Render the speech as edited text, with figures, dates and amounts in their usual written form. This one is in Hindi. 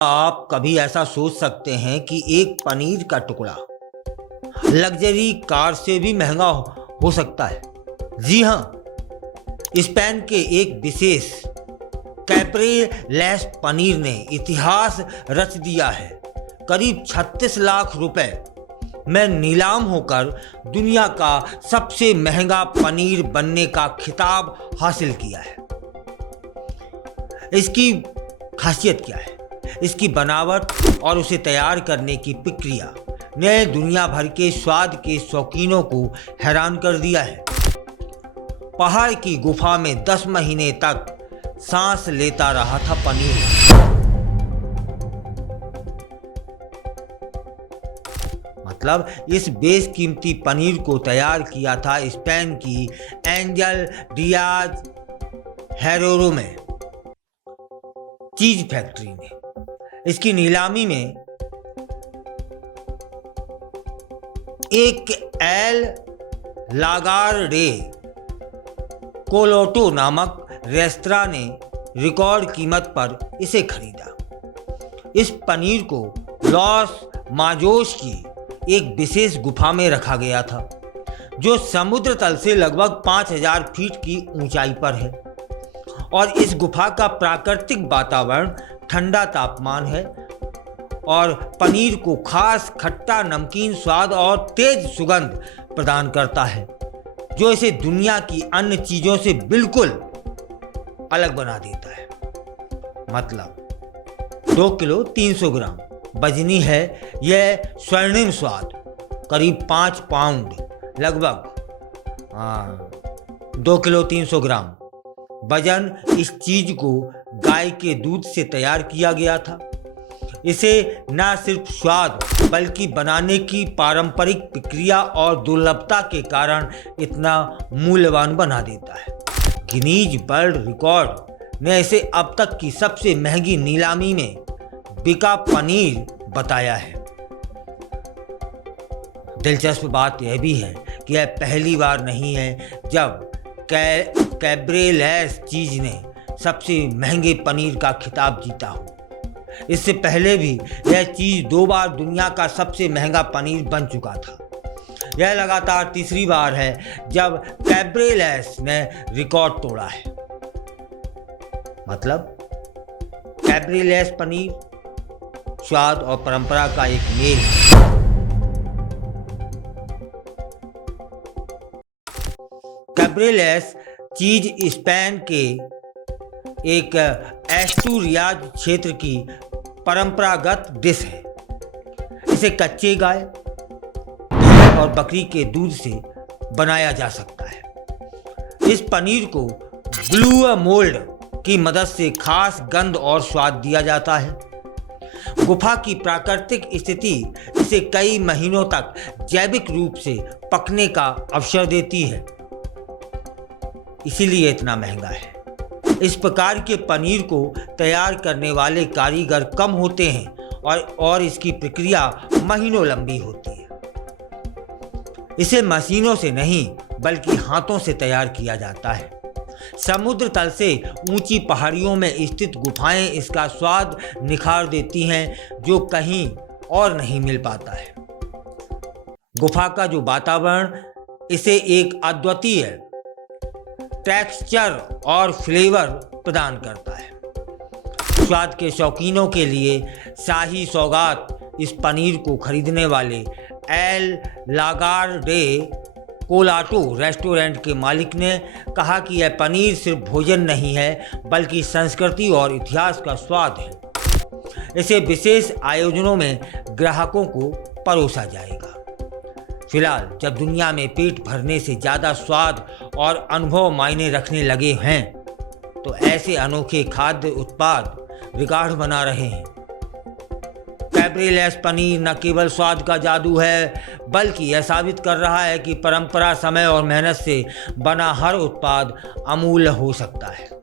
आप कभी ऐसा सोच सकते हैं कि एक पनीर का टुकड़ा लग्जरी कार से भी महंगा हो सकता है। जी हाँ, स्पेन के एक विशेष कैप्रेलेस पनीर ने इतिहास रच दिया है। करीब 36 लाख रुपए में नीलाम होकर दुनिया का सबसे महंगा पनीर बनने का खिताब हासिल किया है। इसकी खासियत क्या है? इसकी बनावट और उसे तैयार करने की प्रक्रिया ने दुनिया भर के स्वाद के शौकीनों को हैरान कर दिया है। पहाड़ की गुफा में 10 महीने तक सांस लेता रहा था पनीर। मतलब इस बेशकीमती पनीर को तैयार किया था स्पेन की एंजल डियाज हेरेरो में चीज फैक्ट्री में। इसकी नीलामी में एक एल लागारडे कोलोटो नामक रेस्तरां ने रिकॉर्ड कीमत पर इसे खरीदा। इस पनीर को लॉस माजोस की एक विशेष गुफा में रखा गया था, जो समुद्र तल से लगभग 5000 फीट की ऊंचाई पर है। और इस गुफा का प्राकृतिक वातावरण ठंडा तापमान है और पनीर को खास खट्टा नमकीन स्वाद और तेज सुगंध प्रदान करता है, जो इसे दुनिया की अन्य चीज़ों से बिल्कुल अलग बना देता है। मतलब 2 किलो 300 ग्राम वजनी है यह स्वर्णिम स्वाद। करीब 5 पाउंड लगभग 2 किलो 300 ग्राम वजन इस चीज को गाय के दूध से तैयार किया गया था। इसे न सिर्फ स्वाद बल्कि बनाने की पारंपरिक प्रक्रिया और दुर्लभता के कारण इतना मूल्यवान बना देता है। गिनीज वर्ल्ड रिकॉर्ड ने इसे अब तक की सबसे महंगी नीलामी में बिका पनीर बताया है। दिलचस्प बात यह भी है कि यह पहली बार नहीं है जब कैप्रेलेस चीज ने सबसे महंगे पनीर का खिताब जीता हो। इससे पहले भी यह चीज 2 बार दुनिया का सबसे महंगा पनीर बन चुका था। यह लगातार तीसरी बार है जब कैप्रेलेस ने रिकॉर्ड तोड़ा है। मतलब कैप्रेलेस पनीर स्वाद और परंपरा का एक मेल है। कैप्रेलेस चीज स्पेन के एक एस्टूरियाज क्षेत्र की परंपरागत डिश है। इसे कच्चे गाय और बकरी के दूध से बनाया जा सकता है। इस पनीर को ग्लू मोल्ड की मदद से खास गंध और स्वाद दिया जाता है। गुफा की प्राकृतिक स्थिति इसे कई महीनों तक जैविक रूप से पकने का अवसर देती है, इसीलिए इतना महंगा है। इस प्रकार के पनीर को तैयार करने वाले कारीगर कम होते हैं और इसकी प्रक्रिया महीनों लंबी होती है। इसे मशीनों से नहीं बल्कि हाथों से तैयार किया जाता है। समुद्र तल से ऊंची पहाड़ियों में स्थित गुफाएं इसका स्वाद निखार देती हैं, जो कहीं और नहीं मिल पाता है। गुफा का जो वातावरण इसे एक अद्वितीय टेक्सचर और फ्लेवर प्रदान करता है। स्वाद के शौकीनों के लिए शाही सौगात इस पनीर को खरीदने वाले एल लागारडे कोलाटो रेस्टोरेंट के मालिक ने कहा कि यह पनीर सिर्फ भोजन नहीं है बल्कि संस्कृति और इतिहास का स्वाद है। इसे विशेष आयोजनों में ग्राहकों को परोसा जाएगा। फिलहाल जब दुनिया में पेट भरने से ज़्यादा स्वाद और अनुभव मायने रखने लगे हैं, तो ऐसे अनोखे खाद्य उत्पाद रिकॉर्ड बना रहे हैं। कैप्रेलेस पनीर न केवल स्वाद का जादू है, बल्कि यह साबित कर रहा है कि परंपरा, समय और मेहनत से बना हर उत्पाद अमूल्य हो सकता है।